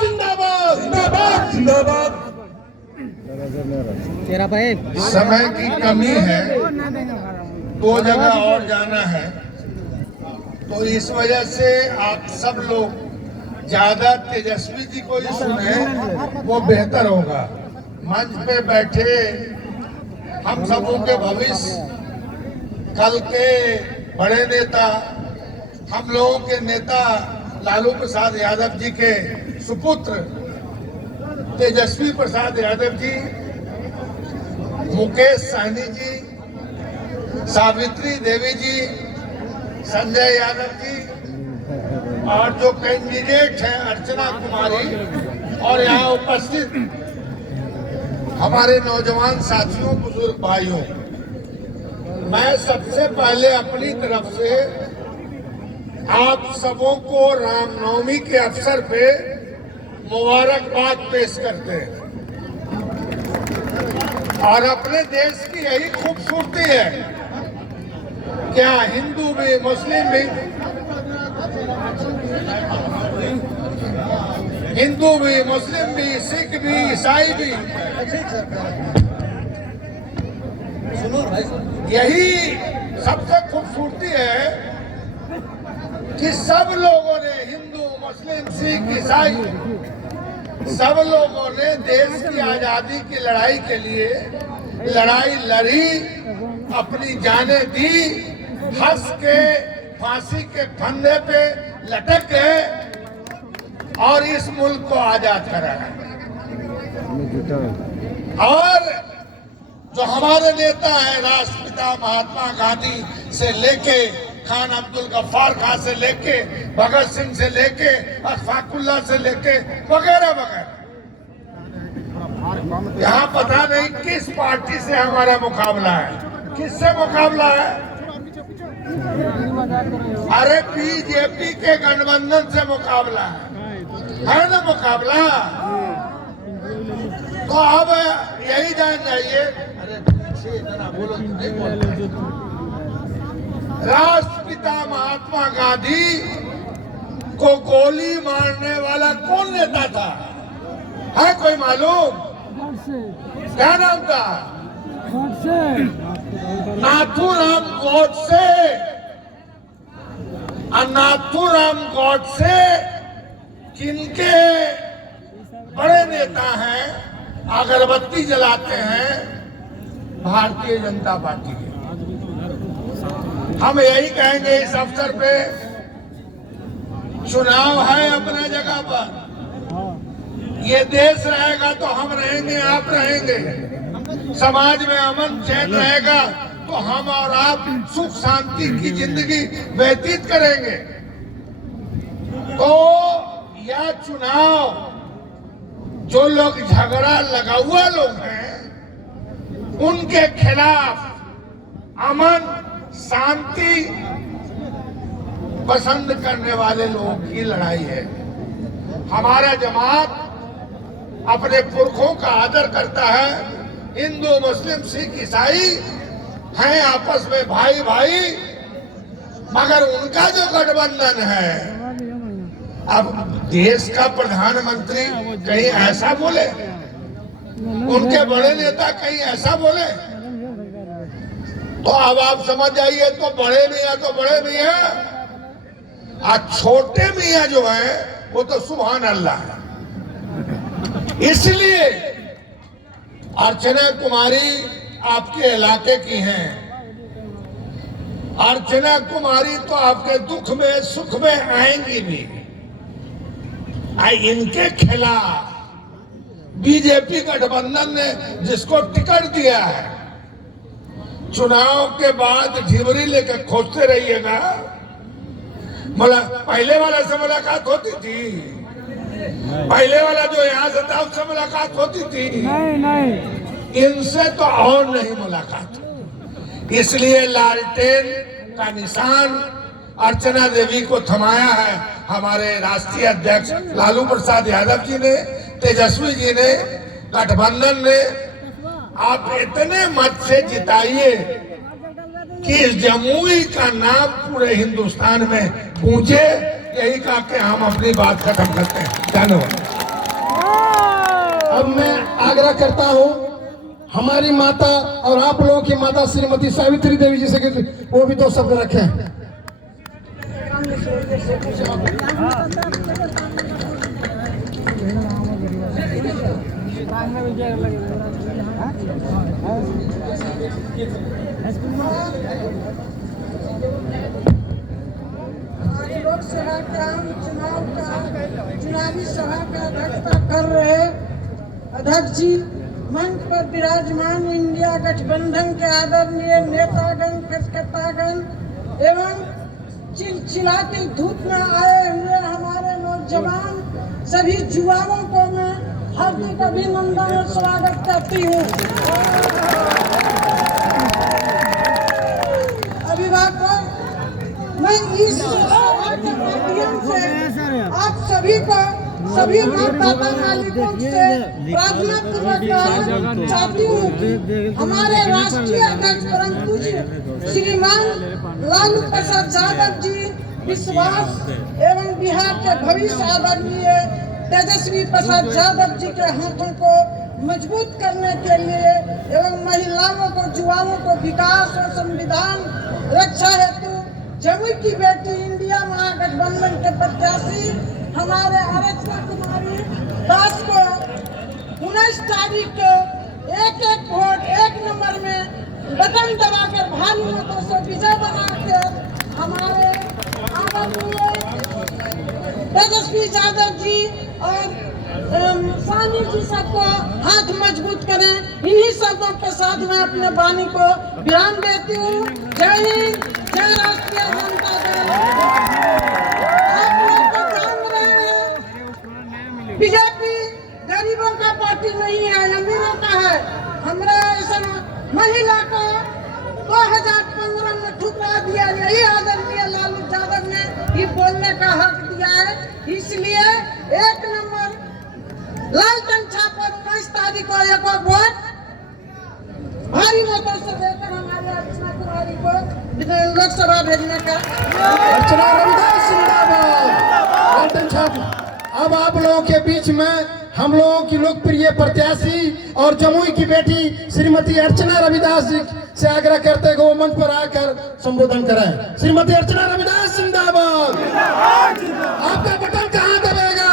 जिंदाबाद जिंदाबाद जिंदाबाद। समय की कमी है, 2 जगह और जाना है, तो इस वजह से आप सब लोग ज्यादा तेजस्वी जी को ही सुने, वो बेहतर होगा। मंच पे बैठे हम सबों के भविष्य, कल के बड़े नेता, हम लोगों के नेता लालू प्रसाद यादव जी के सुपुत्र तेजस्वी प्रसाद यादव जी, मुकेश सहनी जी, सावित्री देवी जी, संजय यादव जी, और जो कैंडिडेट हैं अर्चना कुमारी, और यहाँ उपस्थित हमारे नौजवान साथियों, बुजुर्ग भाइयों, मैं सबसे पहले अपनी तरफ से आप सबों को रामनवमी के अवसर पे मुबारकबाद पेश करते हैं। और अपने देश की यही खूबसूरती है, क्या हिंदू भी, मुस्लिम भी, हिंदू भी, मुस्लिम भी, सिख भी, ईसाई भी, यही सबसे खूबसूरती है कि सब लोगों ने, हिंदू, मुस्लिम, सिख, ईसाई, सब लोगों ने देश की आजादी की लड़ाई के लिए लड़ाई लड़ी, अपनी जानें दी, हंस के फांसी के फंदे पे लटक गए और इस मुल्क को आजाद कराया। और जो हमारे नेता हैं, राष्ट्रपिता महात्मा गांधी से लेके खान अब्दुल गफ्फार खान से लेके भगत सिंह से लेके अशफाकुल्ला से लेके वगैरह वगैरह, यहाँ पता नहीं किस पार्टी से हमारा मुकाबला है, किससे मुकाबला है। अरे बीजेपी के गठबंधन से मुकाबला है ना मुकाबला। तो अब यही जान जाइए, राष्ट्रपिता महात्मा गांधी को गोली मारने वाला कौन नेता था, है कोई मालूम? क्या नाम था? नाथूराम गॉडसे। नाथूराम गॉडसे किनके बड़े नेता हैं, अगरबत्ती जलाते हैं भारतीय जनता पार्टी के। हम यही कहेंगे इस अवसर पे, चुनाव है अपने जगह पर, ये देश रहेगा तो हम रहेंगे, आप रहेंगे, समाज में अमन चैन रहेगा तो हम और आप सुख शांति की जिंदगी व्यतीत करेंगे। तो यह चुनाव, जो लोग झगड़ा लगा हुआ लोग हैं, उनके खिलाफ अमन शांति पसंद करने वाले लोगों की लड़ाई है। हमारा जमात अपने पुरखों का आदर करता है, हिंदू, मुस्लिम, सिख, ईसाई हैं आपस में भाई भाई, मगर उनका जो गठबंधन है, अब देश का प्रधानमंत्री कहीं ऐसा बोले, उनके बड़े नेता कहीं ऐसा बोले, तो अब आप समझ जाइए, तो बड़े मियाँ तो बड़े मियाँ, और छोटे मियाँ जो है वो तो सुभान अल्लाह है। इसलिए अर्चना कुमारी आपके इलाके की हैं। अर्चना कुमारी तो आपके दुख में सुख में आएंगी भी। इनके खिलाफ बीजेपी गठबंधन ने जिसको टिकट दिया है, चुनाव के बाद ढिबरी लेकर खोजते रहिएगा। पहले वाला से मुलाकात होती थी, पहले वाला जो यहाँ से था उससे मुलाकात होती थी, नहीं। इनसे तो और नहीं मुलाकात। इसलिए लालटेन का निशान अर्चना देवी को थमाया है हमारे राष्ट्रीय अध्यक्ष लालू प्रसाद यादव जी ने, तेजस्वी जी ने, गठबंधन ने। आप इतने मत से जिताइए कि इस जमुई का नाम पूरे हिंदुस्तान में गूंजे। यही कहा कि हम अपनी बात खत्म करते हैं। धन्यवाद। अब मैं आग्रह करता हूँ हमारी माता और आप लोगों की माता श्रीमती सावित्री देवी जी से कि वो भी 2 शब्द रखें। लोकसभा का चुनावी सभा का अध्यक्षता कर रहे अध्यक्ष जी, मंच पर विराजमान इंडिया गठबंधन के आदरणीय नेतागण, कार्यकर्तागण एवं चिलचिलाती धूप में आए हुए हमारे नौजवान सभी युवाओं को मैं हार्दिक अभिनंदन और स्वागत करती हूँ। अभिभावक, मैं इस सभा के माध्यम से आप सभी को, सभी मतदाता मालिकों से प्रार्थना पूर्वक कहना चाहती हूँ कि हमारे राष्ट्रीय अध्यक्ष परम पूज्य श्रीमान लालू प्रसाद यादव जी विश्वास एवं बिहार के भविष्य आदरणीय तेजस्वी प्रसाद यादव जी के हाथों को मजबूत करने के लिए एवं महिलाओं को, युवाओं को विकास और संविधान रक्षा हेतु जमुई की बेटी इंडिया महागठबंधन के प्रत्याशी हमारे आरक्षण कुमारी दास को 19 तारीख को एक वोट 1 नंबर में बटन दबाकर भारी मतों से विजय बनाकर हमारे आदरणीय तेजस्वी यादव जी और सानी जी सबको हाथ मजबूत करें। इन्हीं शब्दों के साथ मैं अपने वाणी को विराम देती हूँ। जय हिंद, जय राष्ट्रीय जनता दल। आप लोग तो जान रहे हैं बीजेपी गरीबों का पार्टी नहीं है, अमीरों का है। हमारा ऐसा महिला को 2015 में ठुकरा दिया, यही आदरणीय लालू यादव ने ये बोलने का हक दिया है। इसलिए 1 नंबर लालटेन छापर 19 तारीख को एक वोट भारी मतों से देकर हमारे अर्चना कुमारी को लोकसभा भेजने का। अर्चना रविदास जिंदाबाद। लालटेन छापर। अब आप लोगों के बीच में हम लोगों की लोकप्रिय प्रत्याशी और जमुई की बेटी श्रीमती अर्चना रविदास जी से आग्रह करते हैं वो मंच पर आकर संबोधन करें। श्रीमती अर्चना रविदास जिंदाबाद। आपका बटन कहाँ दबेगा?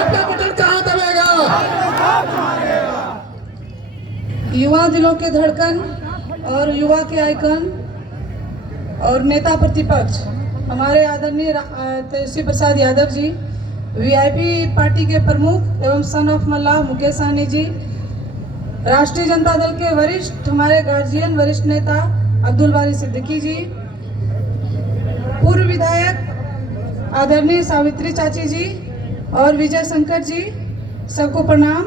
आपका बटन कहाँ दबेगा? युवा दिलों के धड़कन और युवा के आइकन और नेता प्रतिपक्ष हमारे आदरणीय तेजस्वी प्रसाद यादव जी, वीआईपी पार्टी के प्रमुख एवं सन ऑफ मल्लाह मुकेश सहनी जी, राष्ट्रीय जनता दल के वरिष्ठ हमारे गार्जियन वरिष्ठ नेता अब्दुल बारी सिद्दीकी जी, पूर्व विधायक आदरणीय सावित्री चाची जी और विजय शंकर जी, सबको प्रणाम।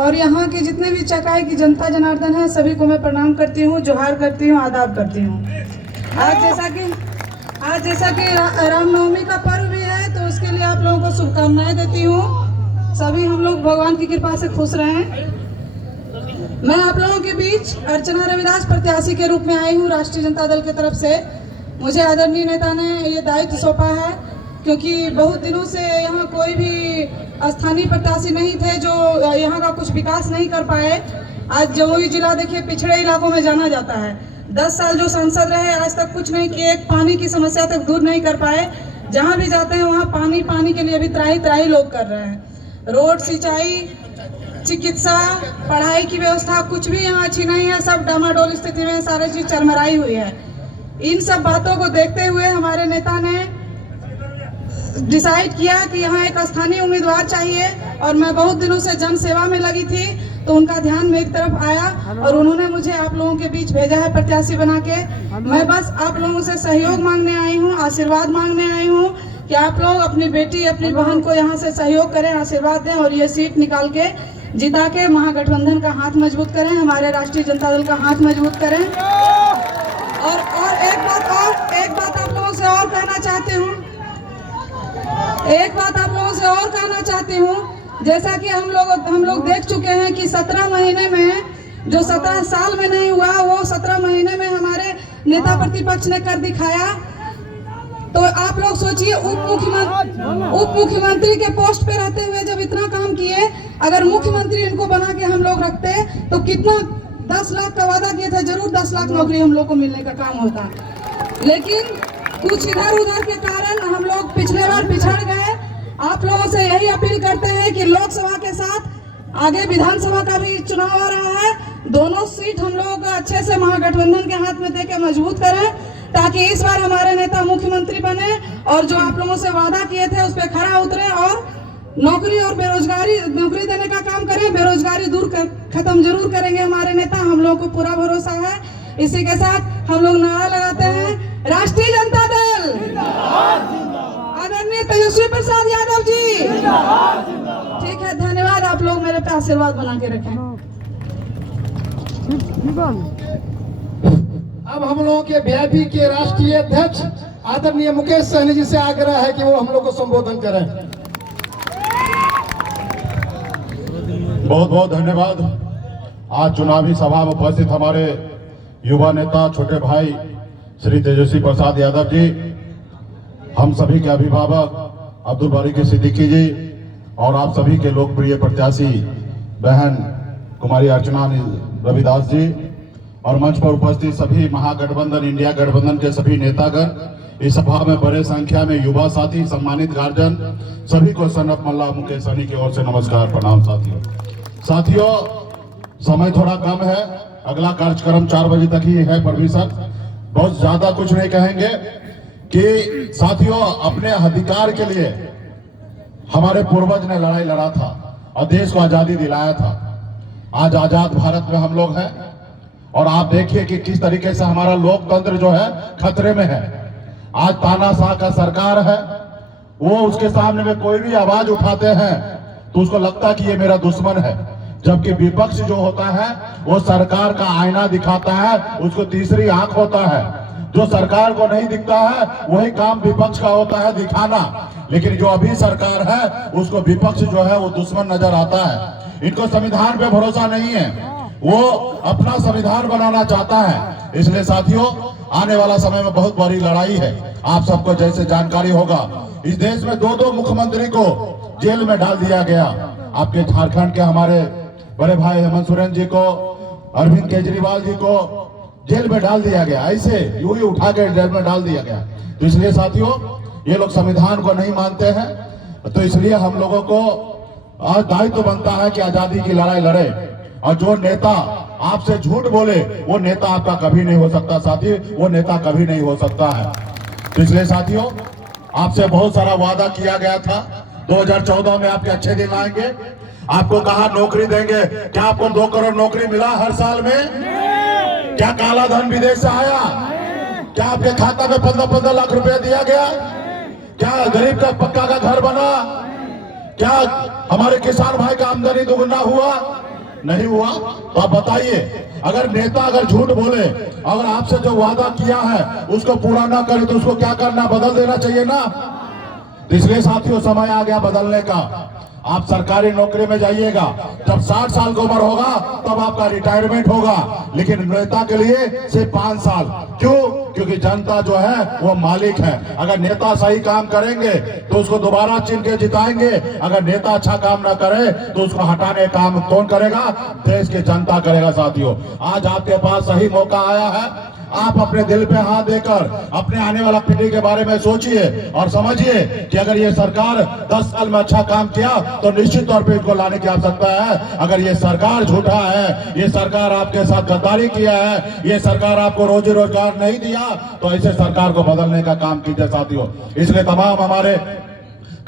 और यहाँ के जितने भी चकाई की जनता जनार्दन है सभी को मैं प्रणाम करती हूँ, जोहार करती हूँ, आदाब करती हूँ। आज जैसा कि रामनवमी का पर्व भी है तो उसके लिए आप लोगों को शुभकामनाएं देती हूँ। सभी हम लोग भगवान की कृपा से खुश रहें। मैं आप लोगों के बीच अर्चना रविदास प्रत्याशी के रूप में आई हूँ राष्ट्रीय जनता दल की तरफ से। मुझे आदरणीय नेता ने ये दायित्व सौंपा है क्योंकि बहुत दिनों से यहाँ कोई भी स्थानीय प्रत्याशी नहीं थे जो यहाँ का कुछ विकास नहीं कर पाए। आज जमुई जिला देखिए पिछड़े इलाकों में जाना जाता है। 10 साल जो सांसद रहे आज तक कुछ नहीं किए, पानी की समस्या तक दूर नहीं कर पाए। जहाँ भी जाते हैं वहाँ पानी के लिए अभी त्राही लोग कर रहे हैं। रोड, सिंचाई, चिकित्सा, पढ़ाई की व्यवस्था कुछ भी यहाँ अच्छी नहीं है। सब डामाडोल स्थिति में सारी चीज चरमराई हुई है। इन सब बातों को देखते हुए हमारे नेता ने डिसाइड किया कि यहाँ एक स्थानीय उम्मीदवार चाहिए और मैं बहुत दिनों से जन सेवा में लगी थी तो उनका ध्यान मेरी तरफ आया और उन्होंने मुझे आप लोगों के बीच भेजा है प्रत्याशी बना के। मैं बस आप लोगों से सहयोग मांगने आई हूँ, आशीर्वाद मांगने आई हूँ कि आप लोग अपनी बेटी, अपनी बहन को यहाँ से सहयोग करें, आशीर्वाद दें और ये सीट निकाल के जिता के महागठबंधन का हाथ मजबूत करें, हमारे राष्ट्रीय जनता दल का हाथ मजबूत करें। और एक बात आप लोगों से और कहना चाहती हूँ, जैसा कि हम लोग देख चुके हैं कि 17 महीने में जो 17 साल में नहीं हुआ वो 17 महीने में हमारे नेता प्रतिपक्ष ने कर दिखाया। तो आप लोग सोचिए, उप मुख्यमंत्री के पोस्ट पे रहते हुए जब इतना काम किए अगर मुख्यमंत्री इनको बना के हम लोग रखते तो कितना 10 लाख का वादा किए थे, जरूर 10 लाख नौकरी हम लोग को मिलने का काम होता। लेकिन कुछ इधर उधर के कारण हम लोग पिछले बार पिछड़ गए। आप लोगों से यही अपील करते हैं कि लोकसभा के साथ आगे विधानसभा का भी चुनाव हो रहा है, दोनों सीट हम लोग अच्छे से महागठबंधन के हाथ में देके मजबूत करें, ताकि इस बार हमारे नेता मुख्यमंत्री बने और जो आप लोगों से वादा किए थे उस पर खरा उतरे और नौकरी और नौकरी देने का काम करें। बेरोजगारी खत्म जरूर करेंगे हमारे नेता, हम लोगों को पूरा भरोसा है। इसी के साथ हम लोग नारा लगाते हैं, राष्ट्रीय जनता दल आदरणीय तेजस्वी प्रसाद यादव जी। ठीक है, धन्यवाद। आप लोग मेरे पे आशीर्वाद बना के रखें। अब हम लोगों के वीआईपी के राष्ट्रीय अध्यक्ष आदरणीय मुकेश सहनी जी से आग्रह है कि वो हम लोग को संबोधन करें। बहुत बहुत धन्यवाद। आज चुनावी सभा में उपस्थित हमारे युवा नेता छोटे भाई श्री तेजस्वी प्रसाद यादव जी, हम सभी के अभिभावक अब्दुल बारी सिद्दीकी जी और आप सभी के लोकप्रिय प्रत्याशी बहन कुमारी अर्चना रविदास जी और मंच पर उपस्थित सभी महागठबंधन इंडिया गठबंधन के सभी नेतागण, इस सभा में बड़े संख्या में युवा साथी, सम्मानित गार्जियन, सभी को सनत मल्ला मुकेश सहनी की ओर से नमस्कार, प्रणाम। साथियों समय थोड़ा कम है, अगला कार्यक्रम 4 बजे तक ही है परमिशन, बहुत ज्यादा कुछ नहीं कहेंगे। कि साथियों अपने अधिकार के लिए हमारे पूर्वज ने लड़ाई लड़ा था और देश को आजादी दिलाया था। आज आजाद भारत में हम लोग हैं और आप देखिए कि किस तरीके से हमारा लोकतंत्र जो है खतरे में है। आज तानाशाह का सरकार है, वो उसके सामने में कोई भी आवाज उठाते हैं तो उसको लगता है कि ये मेरा दुश्मन है, जबकि विपक्ष जो होता है वो सरकार का आईना दिखाता है, उसको तीसरी आंख होता है। जो सरकार को नहीं दिखता है वही काम विपक्ष का होता है दिखाना, लेकिन जो अभी सरकार है उसको विपक्ष जो है वो दुश्मन नजर आता है। इनको संविधान पे भरोसा नहीं है, वो अपना संविधान बनाना चाहता है। इसलिए साथियों आने वाला समय में बहुत बड़ी लड़ाई है। आप सबको जैसे जानकारी होगा, इस देश में 2 मुख्यमंत्री को जेल में डाल दिया गया। आपके झारखंड के हमारे बड़े भाई हेमंत सोरेन जी को, अरविंद केजरीवाल जी को जेल में डाल दिया गया, ऐसे यूं ही उठा के जेल में डाल दिया गया। तो इसलिए साथियों ये लोग संविधान को नहीं मानते हैं, तो इसलिए हम लोगों को आज दायित्व बनता है कि आजादी की लड़ाई लड़े। और जो नेता आपसे झूठ बोले वो नेता आपका कभी नहीं हो सकता साथी, वो नेता कभी नहीं हो सकता है। तो इसलिए साथियों आपसे बहुत सारा वादा किया गया था, 2014 में आपके अच्छे दिन आएंगे, आपको कहा नौकरी देंगे। क्या आपको 2 करोड़ नौकरी मिला हर साल में? क्या काला धन विदेश से आया? क्या आपके खाता में 15-15 लाख रुपया दिया गया? क्या गरीब का पक्का का घर बना? क्या हमारे किसान भाई का आमदनी दुगुना हुआ? नहीं हुआ। तो आप बताइए, अगर नेता अगर झूठ बोले, अगर आपसे जो वादा किया है उसको पूरा ना करे तो उसको क्या करना, बदल देना चाहिए ना। तो इसलिए साथियों समय आ गया बदलने का। आप सरकारी नौकरी में जाइएगा, जब 60 साल की उम्र होगा तब आपका रिटायरमेंट होगा, लेकिन नेता के लिए सिर्फ 5 साल। क्यों? क्योंकि जनता जो है वो मालिक है। अगर नेता सही काम करेंगे तो उसको दोबारा चुन के जिताएंगे, अगर नेता अच्छा काम ना करे तो उसको हटाने का काम कौन करेगा? देश की जनता करेगा। साथियों आज आपके पास सही मौका आया है, आप अपने दिल पे हाथ देकर अपने आने वाला पीढ़ी के बारे में सोचिए और समझिए कि अगर ये सरकार 10 साल में अच्छा काम किया तो निश्चित तौर पे इनको लाने की आवश्यकता है। अगर ये सरकार झूठा है, ये सरकार आपके साथ गद्दारी किया है, ये सरकार आपको रोजी रोजगार नहीं दिया, तो ऐसे सरकार को बदलने का काम कीजिए साथियों। इसलिए तमाम हमारे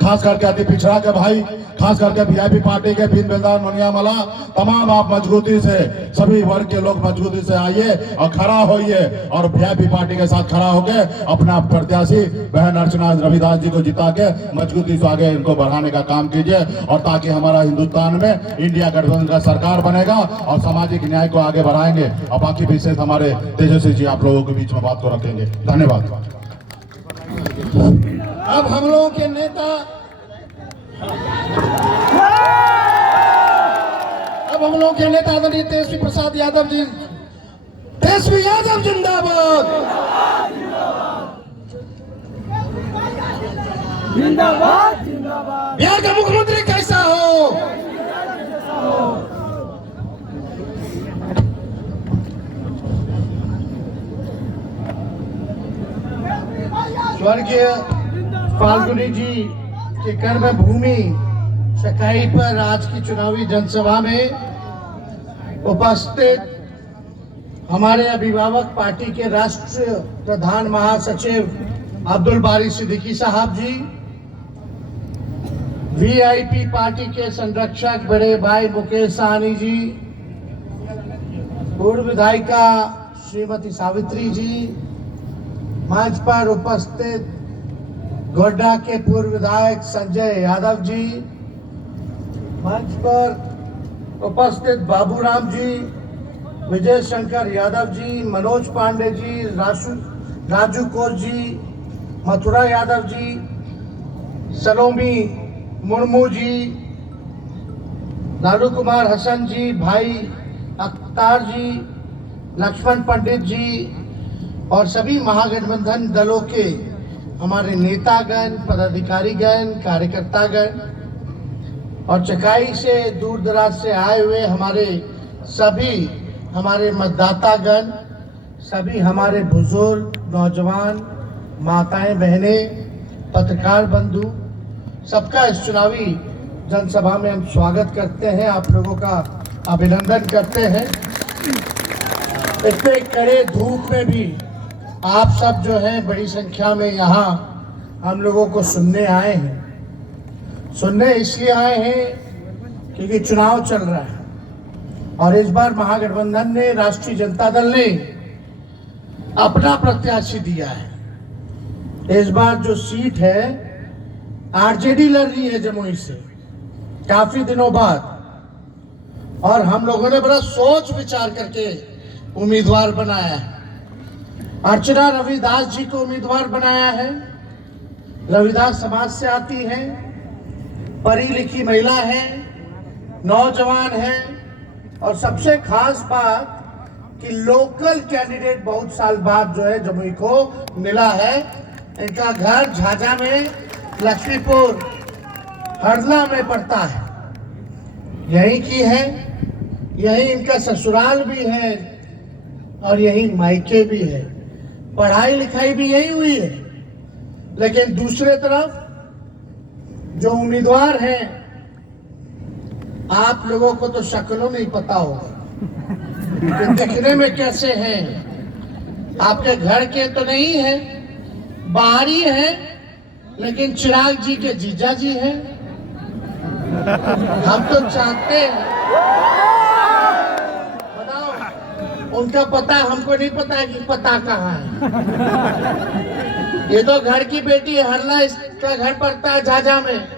खास करके अति पिछड़ा के भाई, खास करके वीआईपी पार्टी के बीन बेलदार मनियामला, तमाम आप मजबूती से, सभी वर्ग के लोग मजबूती से आइए और खड़ा होइए और वीआईपी पार्टी के साथ खड़ा होके अपना प्रत्याशी बहन अर्चना रविदास जी को जिता के मजबूती से आगे इनको बढ़ाने का काम कीजिए, और ताकि हमारा हिंदुस्तान में इंडिया गठबंधन का सरकार बनेगा और सामाजिक न्याय को आगे बढ़ाएंगे। और बाकी विशेष हमारे तेजस्वी जी आप लोगों के बीच में बात को रखेंगे। धन्यवाद। अब हम लोगों के नेता आदरणीय तेजस्वी प्रसाद यादव जी, तेजस्वी यादव जिंदाबाद, जिंदाबाद। बिहार का मुख्यमंत्री कैसा हो? स्वर्गीय फाल्गुनी जी के कर्म भूमि चकाई पर आज की चुनावी जनसभा में उपस्थित हमारे अभिभावक पार्टी के राष्ट्रीय प्रधान महासचिव अब्दुल बारी सिद्दीकी साहब जी, वीआईपी पार्टी के संरक्षक बड़े भाई मुकेश सहनी जी, पूर्व विधायिका श्रीमती सावित्री जी, मंच पर उपस्थित गोड्डा के पूर्व विधायक संजय यादव जी, मंच पर उपस्थित बाबूराम जी, विजय शंकर यादव जी, मनोज पांडे जी, राजू कोच जी, मथुरा यादव जी, सलोमी मुर्मू जी, लालू कुमार हसन जी, भाई अख्तार जी, लक्ष्मण पंडित जी और सभी महागठबंधन दलों के हमारे नेतागण, पदाधिकारीगण, कार्यकर्तागण और चकाई से दूर दराज से आए हुए हमारे मतदातागण, सभी हमारे बुजुर्ग, नौजवान, माताएं, बहनें, पत्रकार बंधु, सबका इस चुनावी जनसभा में हम स्वागत करते हैं, आप लोगों का अभिनंदन करते हैं। इतने कड़े धूप में भी आप सब जो हैं बड़ी संख्या में यहाँ हम लोगों को सुनने आए हैं। सुनने इसलिए आए हैं क्योंकि चुनाव चल रहा है और इस बार महागठबंधन ने, राष्ट्रीय जनता दल ने अपना प्रत्याशी दिया है। इस बार जो सीट है आरजेडी लड़ रही है जमुई से काफी दिनों बाद, और हम लोगों ने बड़ा सोच विचार करके उम्मीदवार बनाया है। अर्चना रविदास जी को उम्मीदवार बनाया है। रविदास समाज से आती हैं, पढ़ी लिखी महिला है, नौजवान है और सबसे खास बात कि लोकल कैंडिडेट बहुत साल बाद जो है जमुई को मिला है। इनका घर झाझा में लक्ष्मीपुर हरला में पड़ता है, यहीं की है, यहीं इनका ससुराल भी है और यहीं मायके भी है। पढ़ाई लिखाई भी यही हुई है। लेकिन दूसरे तरफ जो उम्मीदवार हैं, आप लोगों को तो शक्लों नहीं पता होगा कि दिखने में कैसे हैं। आपके घर के तो नहीं है, बाहरी है, लेकिन चिराग जी के जीजा जी हैं। हम तो चाहते हैं, बताओ उनका पता हमको नहीं पता है कि पता कहाँ है। ये तो घर की बेटी है, हरला इसका घर पड़ता है झाझा में,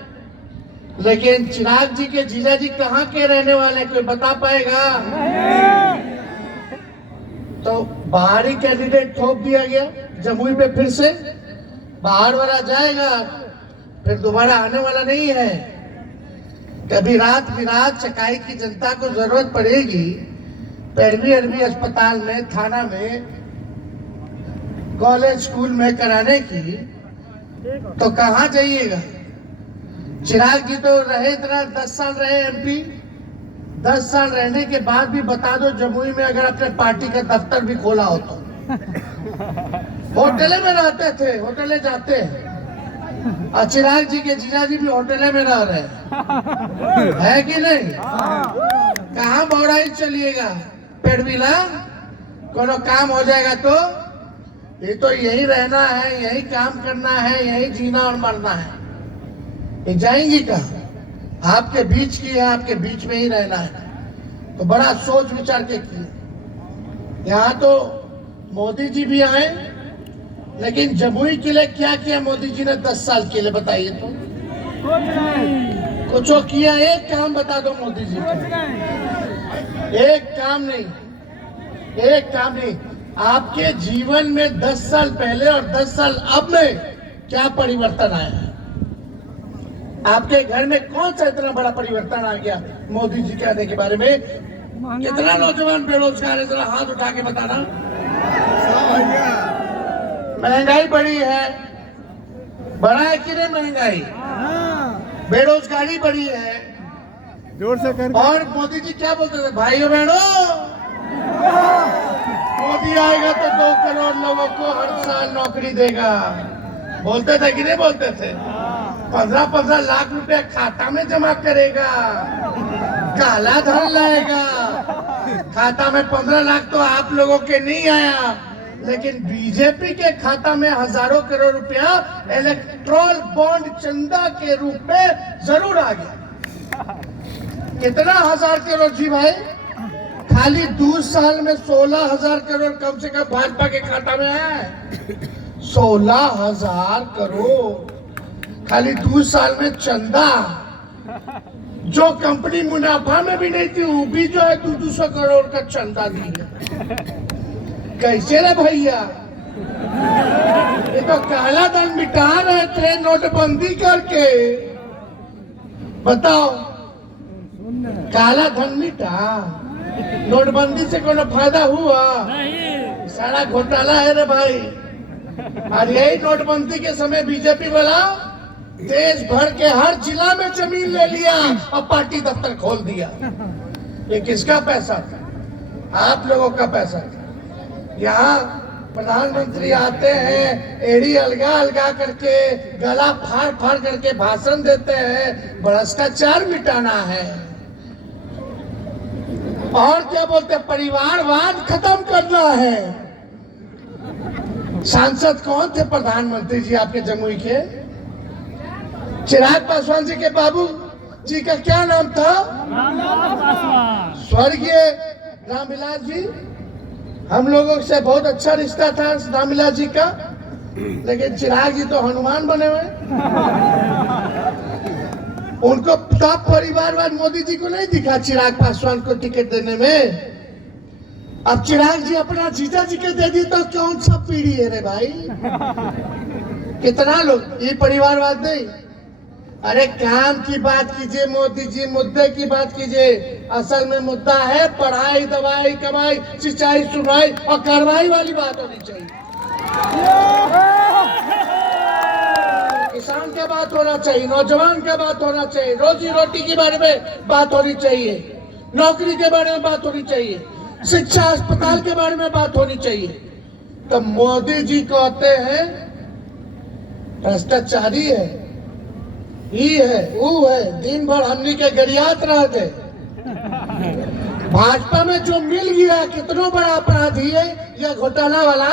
लेकिन चिराग जी के जीजा जी कहाँ के रहने वाले, कोई बता पाएगा? तो बाहरी कैंडिडेट थोप दिया गया जमुई पे, फिर से बाहर वाला जाएगा, फिर दोबारा आने वाला नहीं है। कभी रात बिरात चकाई की जनता को जरूरत पड़ेगी पैरवी अरबी अस्पताल में, थाना में, कॉलेज स्कूल में कराने की, तो कहाँ जाइएगा? चिराग जी तो रहे इतना 10 साल रहे एमपी, 10 साल रहने के बाद भी बता दो जमुई में अगर अपने पार्टी का दफ्तर भी खोला हो तो होटले में रहते थे, होटले जाते हैं। और चिराग जी के जीजा जी भी होटले में रह रहे है कि नहीं? कहाँ बौड़ाई चलिएगा? पेड़विला कोनो काम हो जाएगा तो ये तो यही रहना है, यही काम करना है, यही जीना और मरना है। ये जाएंगी कहाँ? आपके बीच की है, आपके बीच में ही रहना है। तो बड़ा सोच विचार के किए। यहाँ तो मोदी जी भी आए, लेकिन जमुई के लिए क्या किया मोदी जी ने 10 साल के लिए, बताइए तो? कुछ किया? एक काम बता दो मोदी जी का। एक काम नहीं, एक काम नहीं। आपके जीवन में 10 साल पहले और 10 साल अब में क्या परिवर्तन आया है? आपके घर में कौन सा इतना बड़ा परिवर्तन आ गया मोदी जी के आने के बारे में? कितना नौजवान बेरोजगार है, जरा हाथ उठा के बताना। महंगाई बढ़ी है, बढ़ा है कि नहीं महंगाई? बेरोजगारी बढ़ी है, जोर से कर। और मोदी जी क्या बोलते थे? भाइयों बहनों, मोदी आएगा तो 2 करोड़ लोगों को हर साल नौकरी देगा। बोलते थे कि नहीं बोलते थे? 15-15 लाख रुपया खाता में जमा करेगा, काला धन लाएगा। खाता में 15 लाख तो आप लोगों के नहीं आया, लेकिन बीजेपी के खाता में हजारों करोड़ रुपया इलेक्ट्रॉल बॉन्ड चंदा के रूप में जरूर आ गया। कितना हजार करोड़ जी भाई? खाली 2 साल में 16,000 करोड़ कम से कम भाजपा के खाता में है। 16,000 करोड़ खाली 2 साल में चंदा। जो कंपनी मुनाफा में भी नहीं थी वो भी जो है 200 करोड़ का चंदा दी है। कैसे रे भैया? ये तो काला धन मिटा रहे थे नोटबंदी करके। बताओ, काला धन मिटा, नोटबंदी से कोई फायदा हुआ? सारा घोटाला है रे भाई। और यही नोटबंदी के समय बीजेपी वाला देश भर के हर जिला में जमीन ले लिया और पार्टी दफ्तर खोल दिया। ये किसका पैसा था? आप लोगों का पैसा था। यहाँ प्रधानमंत्री आते हैं, एड़ी अलगा अलगा करके, गला फाड़ फाड़ करके भाषण देते हैं, भ्रष्टाचार मिटाना है। और क्या बोलते हैं? परिवारवाद खत्म करना है। सांसद कौन थे प्रधानमंत्री जी आपके जमुई के? चिराग पासवान जी के बाबू जी का क्या नाम था? स्वर्गीय रामविलास जी। हम लोगों से बहुत अच्छा रिश्ता था रामविलास जी का, लेकिन चिराग जी तो हनुमान बने हुए। उनको टॉप परिवारवाद मोदी जी को नहीं दिखा चिराग पासवान को टिकट देने में। अब चिराग जी अपना जीजा जी के दे दी तो कौन सा पीढ़ी है रे भाई? कितना लोग ये परिवारवाद नहीं। अरे काम की बात कीजिए मोदी जी, मुद्दे की बात कीजिए। असल में मुद्दा है पढ़ाई, दवाई, कमाई, सिंचाई, सुनवाई और कार्रवाई वाली बात होनी चाहिए। किसान के बात होना चाहिए, नौजवान के बात होना चाहिए, रोजी रोटी के बारे में बात होनी चाहिए, नौकरी के बारे में बात होनी चाहिए, शिक्षा अस्पताल के बारे में बात होनी चाहिए। तो मोदी जी कहते हैं भ्रष्टाचारी है, ही है, वो है, दिन भर हमनी के गरियात रह थे। भाजपा में जो मिल गया कितना बड़ा अपराधी है या घोटाला वाला,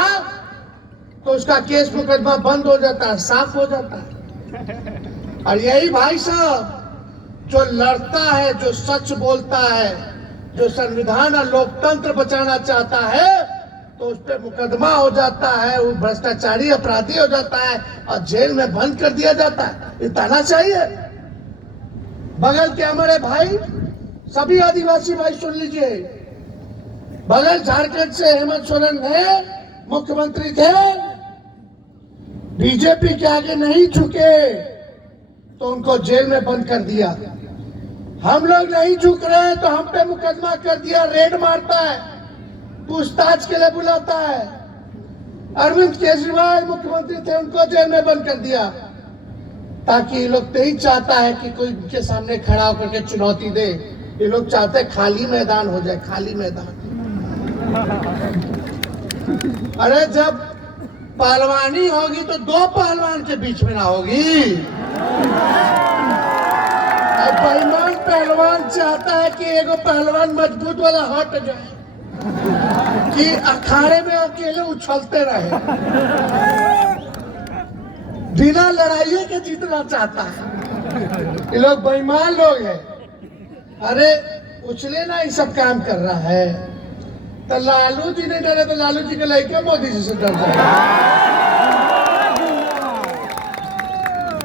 तो उसका केस मुकदमा बंद हो जाता है, साफ हो जाता है। और यही भाई साहब जो लड़ता है, जो सच बोलता है, जो संविधान और लोकतंत्र बचाना चाहता है, तो उस पर मुकदमा हो जाता है, वो भ्रष्टाचारी अपराधी हो जाता है और जेल में बंद कर दिया जाता है। ये तानाशाही है। बगल के हमारे भाई, सभी आदिवासी भाई सुन लीजिए, बगल झारखंड से हेमंत सोरेन है, मुख्यमंत्री थे, बीजेपी के आगे नहीं झुके तो उनको जेल में बंद कर दिया। हम लोग नहीं झुक रहे तो हम पे मुकदमा कर दिया, रेड मारता है, पूछताछ के लिए बुलाता है। अरविंद केजरीवाल मुख्यमंत्री थे, उनको जेल में बंद कर दिया, ताकि ये लोग नहीं चाहता है कि कोई उनके सामने खड़ा होकर के चुनौती दे। ये लोग चाहते हैं खाली मैदान हो जाए, खाली मैदान। अरे जब पहलवानी होगी तो 2 पहलवान के बीच में ना होगी। बेईमान पहलवान चाहता है कि एगो पहलवान मजबूत वाला हट जाए, कि अखाड़े में अकेले उछलते रहे, बिना लड़ाई के जीतना चाहता है। ये लोग बेईमान लोग हैं। अरे उछले ना, ये सब काम कर रहा है। तो लालू जी नहीं डरे तो लालू जी के लड़के मोदी जी से डर जाए।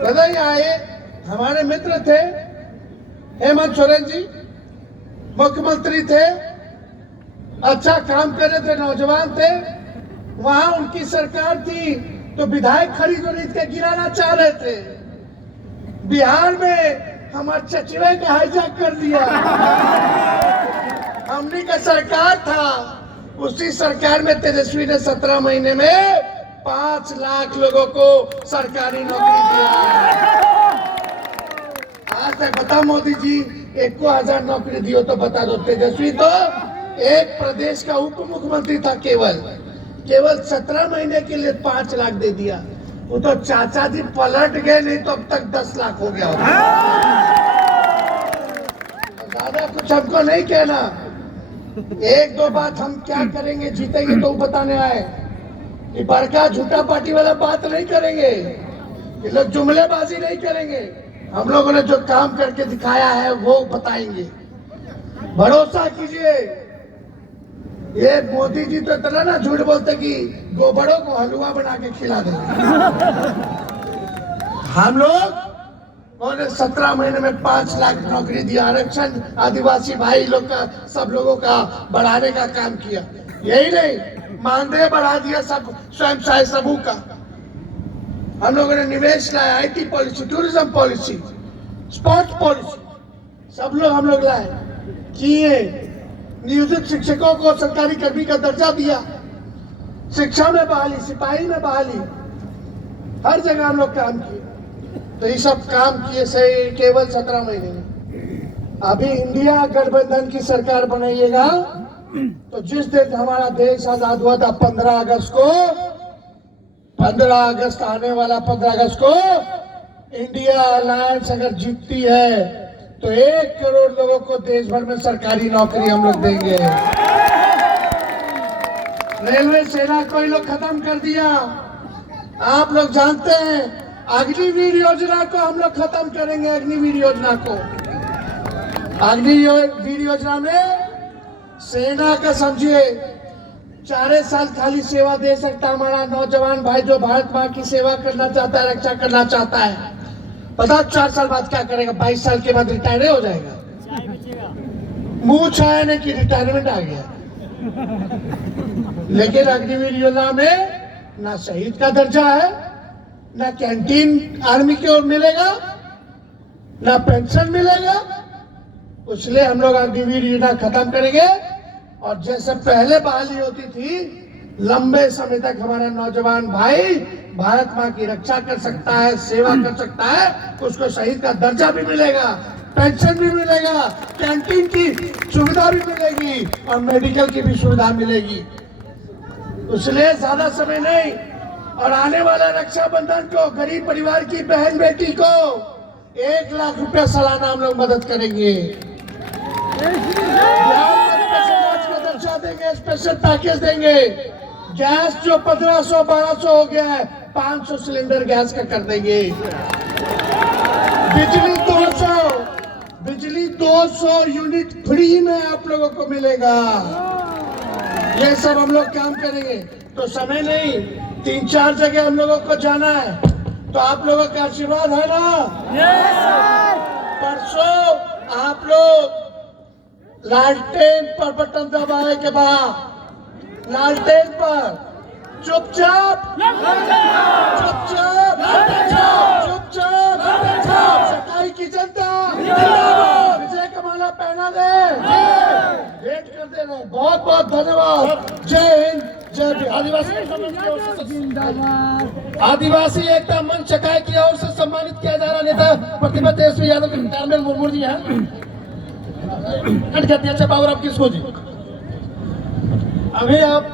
बधाई आए, हमारे मित्र थे हेमंत सोरेन जी, मुख्यमंत्री थे, अच्छा काम कर रहे थे, नौजवान थे। वहां उनकी सरकार थी तो विधायक खरीद के गिराना चाह रहे थे। बिहार में हमारे चचरे ने हाईजैक कर दिया। हमनी का सरकार था, उसी सरकार में तेजस्वी ने 17 महीने में 5 लाख लोगों को सरकारी नौकरी दिया। आज तक बता मोदी जी 1,000 नौकरी दियो तो बता दो। तेजस्वी तो एक प्रदेश का उप मुख्यमंत्री था, केवल 17 महीने के लिए 5 लाख दे दिया। वो तो चाचा जी पलट गए, नहीं तो अब तक 10 लाख हो गया होता। ज्यादा कुछ हमको नहीं कहना, एक दो बात हम क्या करेंगे जीतेंगे तो बताने आए कि बड़का झूठा पार्टी वाला बात नहीं करेंगे, ये लोग जुमलेबाजी नहीं करेंगे। हम लोगों ने जो काम करके दिखाया है वो बताएंगे, भरोसा कीजिए। ये मोदी जी तो इतना ना झूठ बोलते कि गोबरों को हलवा बना के खिला देंगे। हम लोग 17 महीने में 5 लाख नौकरी दिया, आरक्षण आदिवासी भाई लोग का सब लोगों का बढ़ाने का काम किया। यही नहीं, मानदेय बढ़ा दिया सब स्वयं सहायता समूह का। हम लोगों ने निवेश लाया, IT policy, tourism policy, sports policy, सब लोग हम लोग लाए किए। नियोजित शिक्षकों को सरकारी कर्मी का दर्जा दिया, शिक्षा में बहाली, सिपाही में बहाली, हर जगह हम लोग काम किए। तो ये सब काम किए से केवल 17 महीने में। अभी इंडिया गठबंधन की सरकार बनाइएगा तो जिस दिन हमारा देश आजाद हुआ था 15 अगस्त को, 15 अगस्त आने वाला 15 अगस्त को इंडिया अलायंस अगर जीतती है तो 1 करोड़ लोगों को देश भर में सरकारी नौकरी हम लोग देंगे। रेलवे सेना को ही लोग खत्म कर दिया। आप लोग जानते हैं अग्निवीर योजना को हम लोग खत्म करेंगे। अग्निवीर योजना को, अग्निवीर योजना में सेना का समझिए 4 साल खाली सेवा दे सकता हमारा नौजवान भाई जो भारत माँ की सेवा करना चाहता है, रक्षा करना चाहता है। पता 4 साल बाद क्या करेगा? 22 साल के बाद रिटायर हो जाएगा। मुंह छाया नहीं कि रिटायरमेंट आ गया। लेकिन अग्निवीर योजना में ना शहीद का दर्जा है, ना कैंटीन आर्मी की ओर मिलेगा, ना पेंशन मिलेगा। इसलिए हम लोग अग्निवीर योजना खत्म करेंगे और जैसे पहले बहाली होती थी, लंबे समय तक हमारा नौजवान भाई भारत माँ की रक्षा कर सकता है, सेवा कर सकता है, उसको शहीद का दर्जा भी मिलेगा, पेंशन भी मिलेगा, कैंटीन की सुविधा भी मिलेगी और मेडिकल की भी सुविधा मिलेगी। इसलिए ज्यादा समय नहीं, और आने वाला रक्षाबंधन को गरीब परिवार की बहन बेटी को 1 लाख रुपया सालाना हम लोग मदद करेंगे। दर्जा देंगे, स्पेशल पैकेज देंगे। गैस जो 1500-1200 हो गया है, 500 सिलेंडर गैस का कर देंगे। बिजली 200 यूनिट फ्री में आप लोगों को मिलेगा। ये सब हम लोग काम करेंगे। तो समय नहीं, 3-4 जगह हम लोगों को जाना है, तो आप लोगों का आशीर्वाद है ना? परसों आप लोग लालटेन पर बटन दबाए के बाद, लालटेन पर चुपचाप सताई की जनता विजय का माला पहना दे, वेट कर दे रहे। बहुत बहुत धन्यवाद। जय हिंद, जय बिहार। आदिवासी एकता मंच चकाई की ओर से सम्मानित किया जा रहा नेता प्रतिभा तेजस्वी यादव के कार्मेल मुर्मू जी हैं। अच्छा पावर आप किसको जी? अभी आप